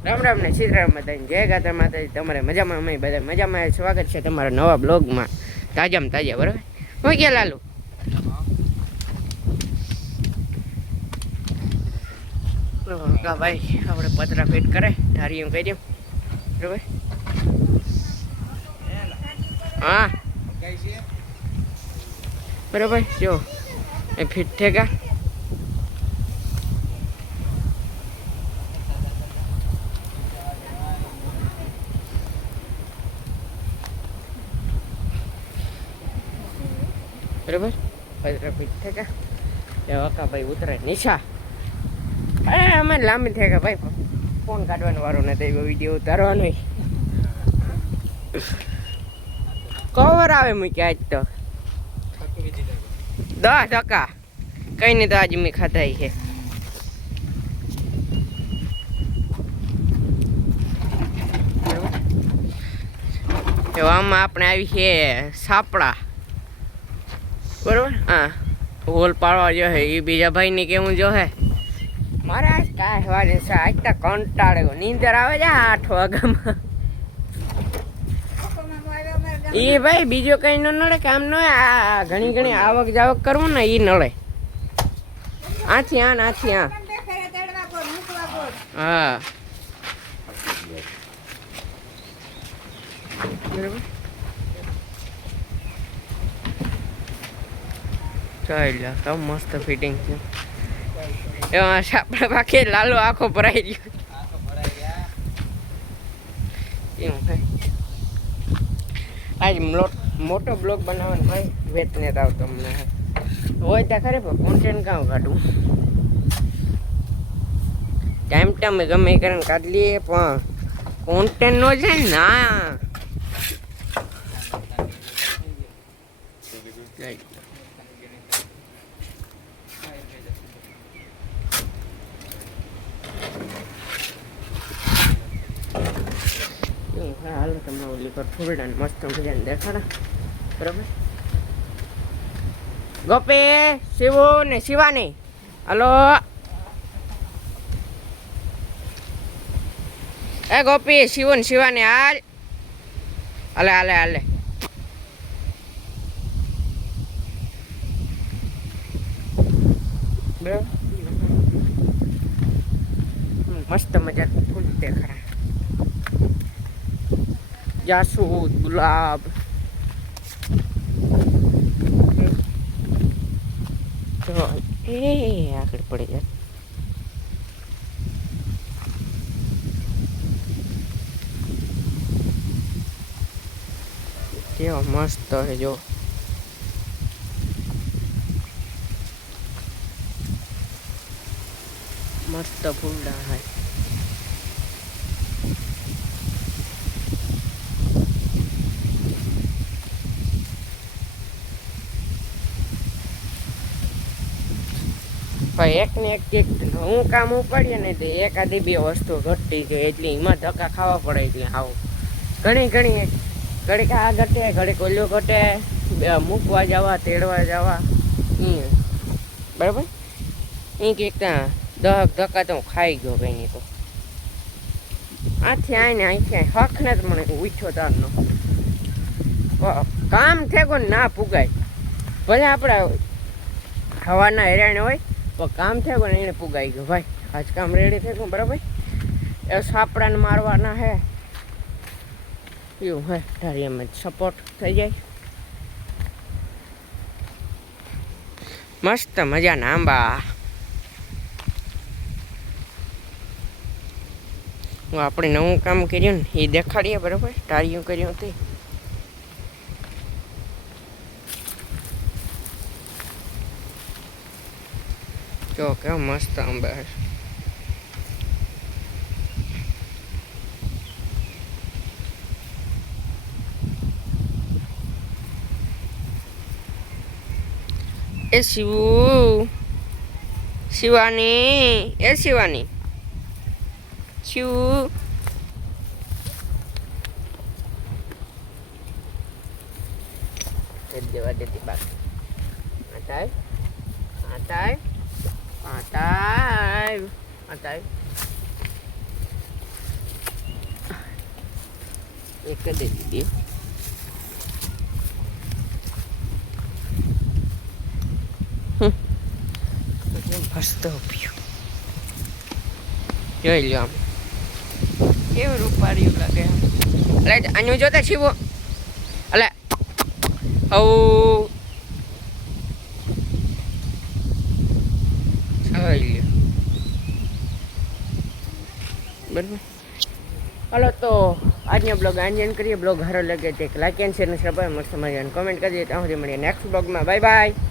રામ રામ ને સીતારામ માતાજી જય ગાતા માતાજી તમારે મજામાં અમે બધા મજામાં સ્વાગત છે તમારા નવા બ્લોગમાં તાજામાં તાજા બરાબર હું ક્યાં લાલુ ભાઈ આપણે પતરા ફિટ કરે ધારી એમ કહી દઉં બરાબર હા બરાબર જો એ ફિટ થેગા बराबर पदरा फीट थे का का भाई उतरे निशा अरे हमें लांबी थे का भाई फोन काटवानो वारो न तो विडियो उतारवानो कवर आवे मुके आज तो 10 टका कई नहीं तो आज मैं खाता ही है तो आम आपने आई है सापड़ा बराबर हाँ होल पाड़वा जो है ये बीजा भाई ने केवं जो है महाराज का वाले से आज तक कंटाळे नींदर आवे जा 8 वाग्याમાં એ ભાઈ બીજો કઈ ન નડે કામ ન આ ઘણી ઘણી આવક જાવક કરવું ને ઈ નડે આથી આ નાથી આ હા બરાબર ચાલ્યા તો મસ્ત ફિટિંગ છે એમાં આપણે બાકી લાલો આખો ભરાઈ ગયો એવું ભાઈ આજ મોટો બ્લોગ બનાવવાનો ભાઈ વેચને આવ તમને હોય ત્યાં ખરે પણ કોન્ટેન્ટ કામ કાઢું ટાઈમ ગમે કરીને કાઢી લઈએ પણ કોન્ટેન્ટ નો છે ના હાલ તમને ઓલી પર ફૂલડા મસ્ત મજાને દેખાડા બરાબર ગોપે શિવો ને શિવાની હલો એ ગોપી શિવો ને શિવાની હાલ હાલે હાલે હાલે બરાબર મસ્ત મજાનું ફૂલ દેખાડા જાસૂદ ગુલાબ એ આગળ પડી જાય કેવો મસ્ત હે જો મસ્ત ફૂલડા હે એક ને એક હું કામ ઉપાડીએ ને તો એકાદી બે વસ્તુ ઘટતી છે એટલે એમાં ધક્કા ખાવા પડે એટલે આવું ઘણી ઘડીક આ ઘટે ઘડીક ઓલું ઘટે મૂકવા જવા તેડવા જવા બરાબર એ કે ધક્કા તો હું ખાઈ ગયો કઈ નહીં તો આથી આવીને અહીં હક ને જ મને ઉઠ્યો તારનો કામ થેગો ના પુગાય ભલે આપણા હવાના હેરાણ હોય કામ થયું ને એને પુગાઈ ગયો ભાઈ આજ કામ રેડી થઈ ગયું બરાબર એ સાપડાને મારવાના હે એવું હે તારી એમ જ સપોર્ટ થઈ જાય મસ્ત મજાના આંબા હું આપણે નવું કામ કર્યું ને એ દેખાડીએ બરાબર ટાળીયું કર્યું તે જો કેવા મસ્ત આંબા હે એ શિવાની એ શિવાની શિવ દેવા દેતી બાકી આટાય આટાય આટાય આટાય એક જ દે દીધી મસ્ત ઉભ્યું જોઈ લો આમ કેવું રૂપાળિયું લાગે એટલે આનું જોતા છીવો એટલે જોઈ લ્યો બરાબર હાલો તો આજનો બ્લોગ આંજન કરીએ બ્લોગ સારો લાગે તો લાઈક એન્ડ શેર ને સબસ્ક્રાઇબ મસ્ત મજાને કોમેન્ટ કરજો ત્યાં સુધી મળીએ નેક્સ્ટ બ્લોગમાં બાય બાય